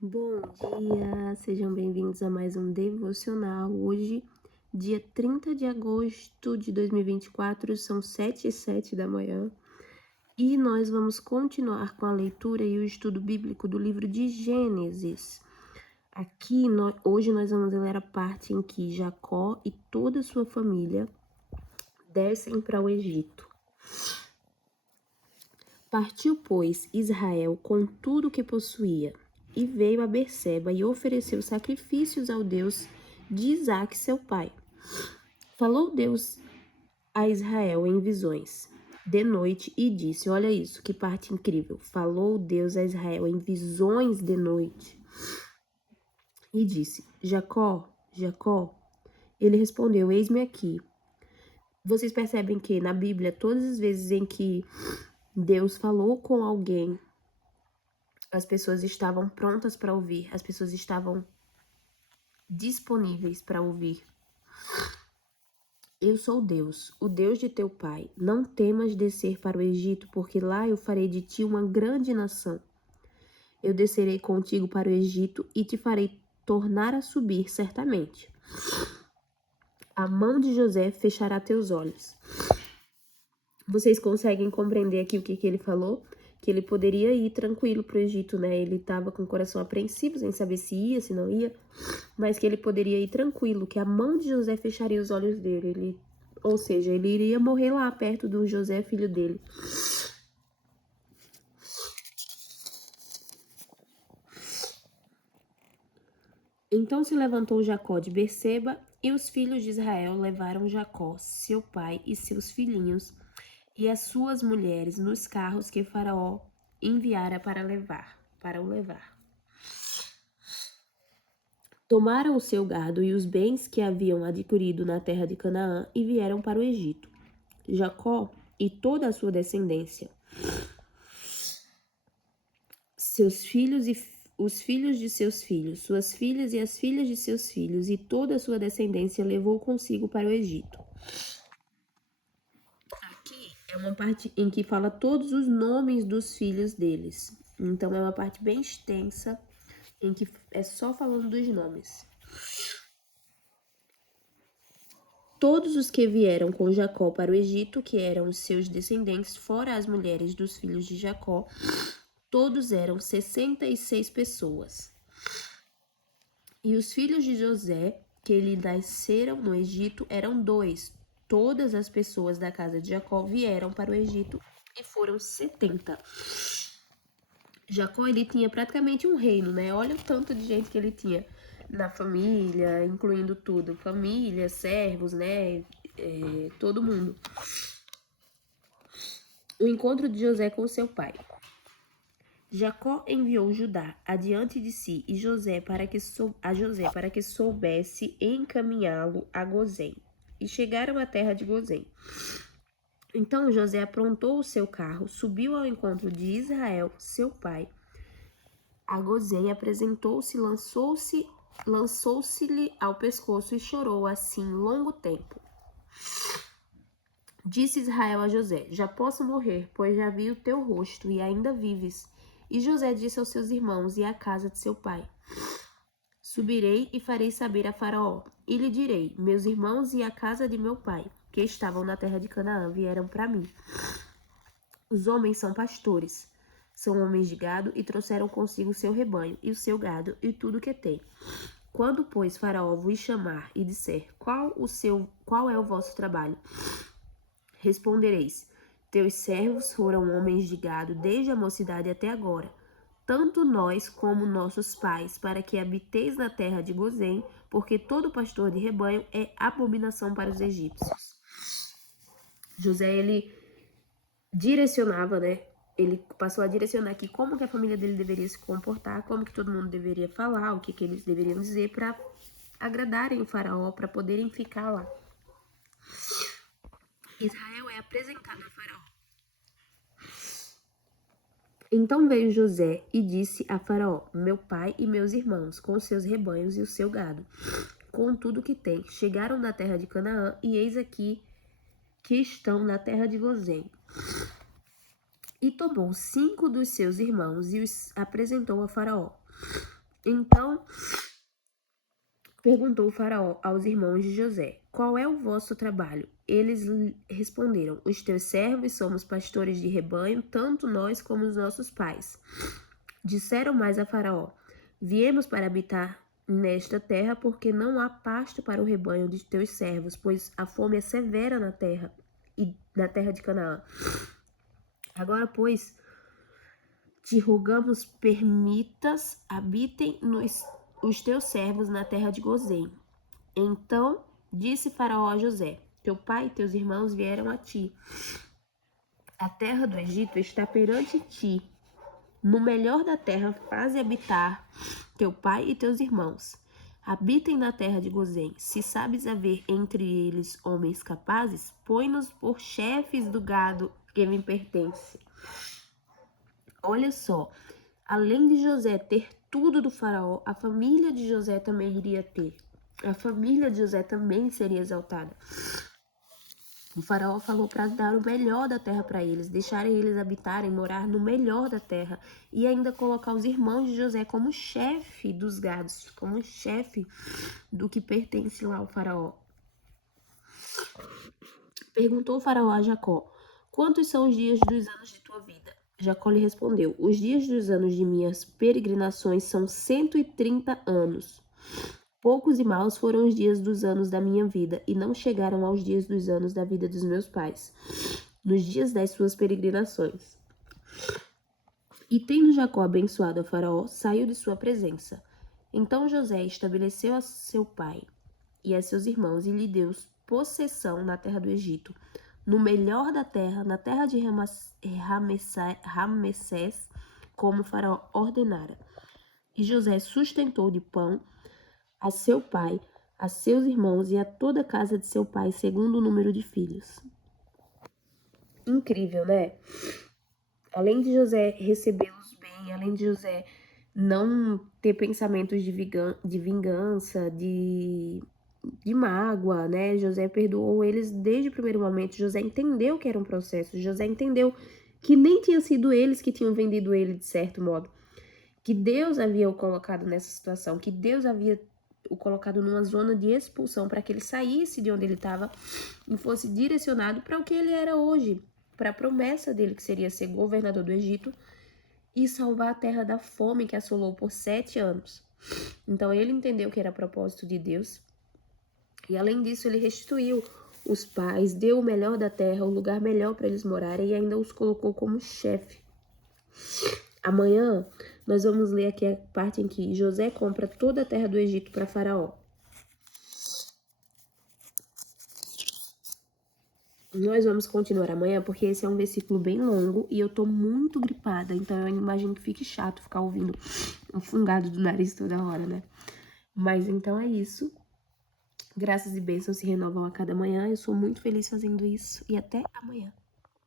Bom dia, sejam bem-vindos a mais um devocional. Hoje, dia 30 de agosto de 2024, são 7h07 da manhã e nós vamos continuar com a leitura e o estudo bíblico do livro de Gênesis. Hoje nós vamos ler a parte em que Jacó e toda a sua família descem para o Egito. Partiu, pois, Israel com tudo o que possuía, e veio a Berseba e ofereceu sacrifícios ao Deus de Isaque, seu pai. Falou Deus a Israel em visões de noite e disse, olha isso, que parte incrível. Falou Deus a Israel em visões de noite e disse, Jacó, Jacó. Ele respondeu, eis-me aqui. Vocês percebem que na Bíblia, todas as vezes em que Deus falou com alguém, as pessoas estavam prontas para ouvir, as pessoas estavam disponíveis para ouvir. Eu sou Deus, o Deus de teu pai. Não temas descer para o Egito, porque lá eu farei de ti uma grande nação. Eu descerei contigo para o Egito e te farei tornar a subir certamente. A mão de José fechará teus olhos. Vocês conseguem compreender aqui o que ele falou? Que ele poderia ir tranquilo para o Egito, né? Ele estava com o coração apreensivo, sem saber se ia, se não ia, mas que ele poderia ir tranquilo, que a mão de José fecharia os olhos dele. Ou seja, ele iria morrer lá perto do José, filho dele. Então se levantou Jacó de Berseba, e os filhos de Israel levaram Jacó, seu pai, e seus filhinhos, e as suas mulheres nos carros que Faraó enviara para o levar. Tomaram o seu gado e os bens que haviam adquirido na terra de Canaã e vieram para o Egito. Jacó e toda a sua descendência, seus filhos e os filhos de seus filhos, suas filhas e as filhas de seus filhos, e toda a sua descendência levou consigo para o Egito. Aqui é uma parte em que fala todos os nomes dos filhos deles. Então é uma parte bem extensa, em que é só falando dos nomes. Todos os que vieram com Jacó para o Egito, que eram os seus descendentes, fora as mulheres dos filhos de Jacó, todos eram 66 pessoas. E os filhos de José, que lhe nasceram no Egito, eram 2. Todas as pessoas da casa de Jacó vieram para o Egito e foram 70. Jacó, ele tinha praticamente um reino, né? Olha o tanto de gente que ele tinha na família, incluindo tudo. Família, servos, né? Todo mundo. O encontro de José com seu pai. Jacó enviou Judá adiante de si e José para que soubesse encaminhá-lo a Gozém. E chegaram à terra de Gozém. Então José aprontou o seu carro, subiu ao encontro de Israel, seu pai. A Gozém apresentou-se, lançou-se-lhe ao pescoço e chorou assim longo tempo. Disse Israel a José, já posso morrer, pois já vi o teu rosto e ainda vives. E José disse aos seus irmãos e à casa de seu pai, subirei e farei saber a Faraó, e lhe direi, meus irmãos e a casa de meu pai, que estavam na terra de Canaã, vieram para mim. Os homens são pastores, são homens de gado e trouxeram consigo o seu rebanho e o seu gado e tudo o que tem. Quando, pois, Faraó vos chamar e disser, qual é o vosso trabalho? Respondereis, teus servos foram homens de gado desde a mocidade até agora, tanto nós como nossos pais, para que habiteis na terra de Gozém, porque todo pastor de rebanho é abominação para os egípcios. José, ele direcionava, né? Ele passou a direcionar aqui como que a família dele deveria se comportar, como que todo mundo deveria falar, o que eles deveriam dizer para agradarem o faraó, para poderem ficar lá. Israel é apresentado a Faraó. Então veio José e disse a Faraó, meu pai e meus irmãos, com os seus rebanhos e o seu gado, com tudo que tem, chegaram da terra de Canaã, e eis aqui que estão na terra de Gozém. E tomou 5 dos seus irmãos e os apresentou a Faraó. Então perguntou o faraó aos irmãos de José: Qual é o vosso trabalho? Eles lhe responderam: Os teus servos somos pastores de rebanho, tanto nós como os nossos pais. Disseram mais a Faraó: Viemos para habitar nesta terra, porque não há pasto para o rebanho de teus servos, pois a fome é severa na terra e na terra de Canaã. Agora, pois, te rogamos, permitas habitem os teus servos na terra de Gozém. Então disse Faraó a José: Teu pai e teus irmãos vieram a ti. A terra do Egito está perante ti. No melhor da terra faze habitar teu pai e teus irmãos. Habitem na terra de Gozém. Se sabes haver entre eles homens capazes, põe-nos por chefes do gado que me pertence. Olha só, além de José ter tudo do faraó, a família de José também iria ter. A família de José também seria exaltada. O faraó falou para dar o melhor da terra para eles, deixarem eles habitarem, morar no melhor da terra e ainda colocar os irmãos de José como chefe dos gados, como chefe do que pertence lá ao faraó. Perguntou o faraó a Jacó: Quantos são os dias dos anos de tua vida? Jacó lhe respondeu: Os dias dos anos de minhas peregrinações são 130 anos. Poucos e maus foram os dias dos anos da minha vida, e não chegaram aos dias dos anos da vida dos meus pais, nos dias das suas peregrinações. E tendo Jacó abençoado a Faraó, saiu de sua presença. Então José estabeleceu a seu pai e a seus irmãos, e lhe deu possessão na terra do Egito, no melhor da terra, na terra de Ramessés, como o Faraó ordenara. E José sustentou de pão a seu pai, a seus irmãos e a toda a casa de seu pai, segundo o número de filhos. Incrível, né? Além de José recebê-los bem, além de José não ter pensamentos de vingança, de mágoa, né? José perdoou eles desde o primeiro momento. José entendeu que era um processo. José entendeu que nem tinha sido eles que tinham vendido ele de certo modo. Que Deus havia o colocado nessa situação, que Deus havia o colocado numa zona de expulsão para que ele saísse de onde ele estava e fosse direcionado para o que ele era hoje, para a promessa dele que seria ser governador do Egito e salvar a terra da fome que assolou por 7 anos. Então ele entendeu que era propósito de Deus e além disso ele restituiu os pais, deu o melhor da terra, o lugar melhor para eles morarem e ainda os colocou como chefe. Amanhã nós vamos ler aqui a parte em que José compra toda a terra do Egito para Faraó. Nós vamos continuar amanhã porque esse é um versículo bem longo e eu tô muito gripada, então eu imagino que fique chato ficar ouvindo um fungado do nariz toda hora, né? Mas então é isso. Graças e bênçãos se renovam a cada manhã. Eu sou muito feliz fazendo isso e até amanhã.